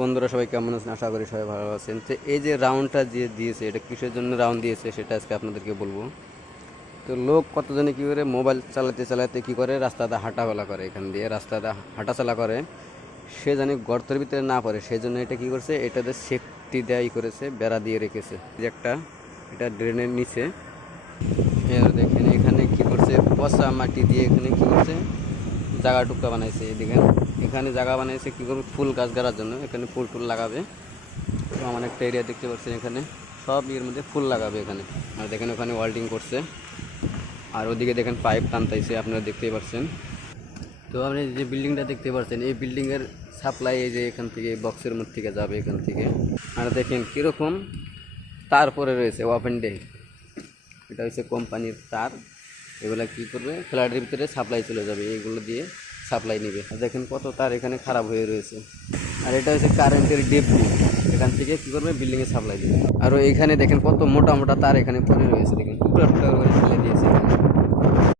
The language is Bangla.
বন্ধুরা সবাই কেমন আছেন? আশা করি সবাই ভালো আছেন। তো এই যে রাউন্ডটা যে দিয়েছে, এটা কিসের জন্য রাউন্ড দিয়েছে সেটা আজকে আপনাদেরকে বলবো। তো লোক কতজনে কী করে মোবাইল চালাতে চালাতে কী করে রাস্তাতে হাঁটাচলা করে, এখান দিয়ে রাস্তাতে হাঁটাচলা করে, সে জানি গর্তের ভিতরে না পড়ে সেই জন্য এটা কী করছে, এটাতে সেফটি দেওয়াই করেছে, বেড়া দিয়ে রেখেছে। যে একটা এটা ড্রেনের নিচে এবার দেখেন এখানে কী করছে, পচা মাটি দিয়ে এখানে কী করছে জায়গা টুকরা বানাইছে। এদিকে এখানে জায়গা বানাইছে কী করবে, ফুল গাছ গাড়ার জন্য। এখানে ফুল টুল লাগাবে। তো আমার একটা এরিয়া দেখতে পাচ্ছেন, এখানে সব এর মধ্যে ফুল লাগাবে এখানে। আর দেখেন ওখানে ওয়েল্ডিং করছে, আর ওদিকে দেখেন পাইপ টানতাইছে, আপনারা দেখতেই পাচ্ছেন। তো আপনি যে বিল্ডিংটা দেখতে পাচ্ছেন, এই বিল্ডিংয়ের সাপ্লাই এই যে এখান থেকে বক্সের মধ্যে থেকে যাবে এখান থেকে। আর দেখেন কীরকম তার পরে রয়েছে ওপেন ডে, এটা হচ্ছে কোম্পানির তার। এগুলো কী করবে, ফ্ল্যাটের ভিতরে সাপ্লাই চলে যাবে, এইগুলো দিয়ে সাপ্লাই নেবে। আর দেখেন কত তার এখানে খারাপ হয়ে রয়েছে। আর এটা হচ্ছে কারেন্টের ডিপু, এখান থেকে কী করবে বিল্ডিংয়ে সাপ্লাই দেবে। আর এখানে দেখেন কত মোটা মোটা তার এখানে পড়ে রয়েছে, দেখেন টুকরা টুকরা করে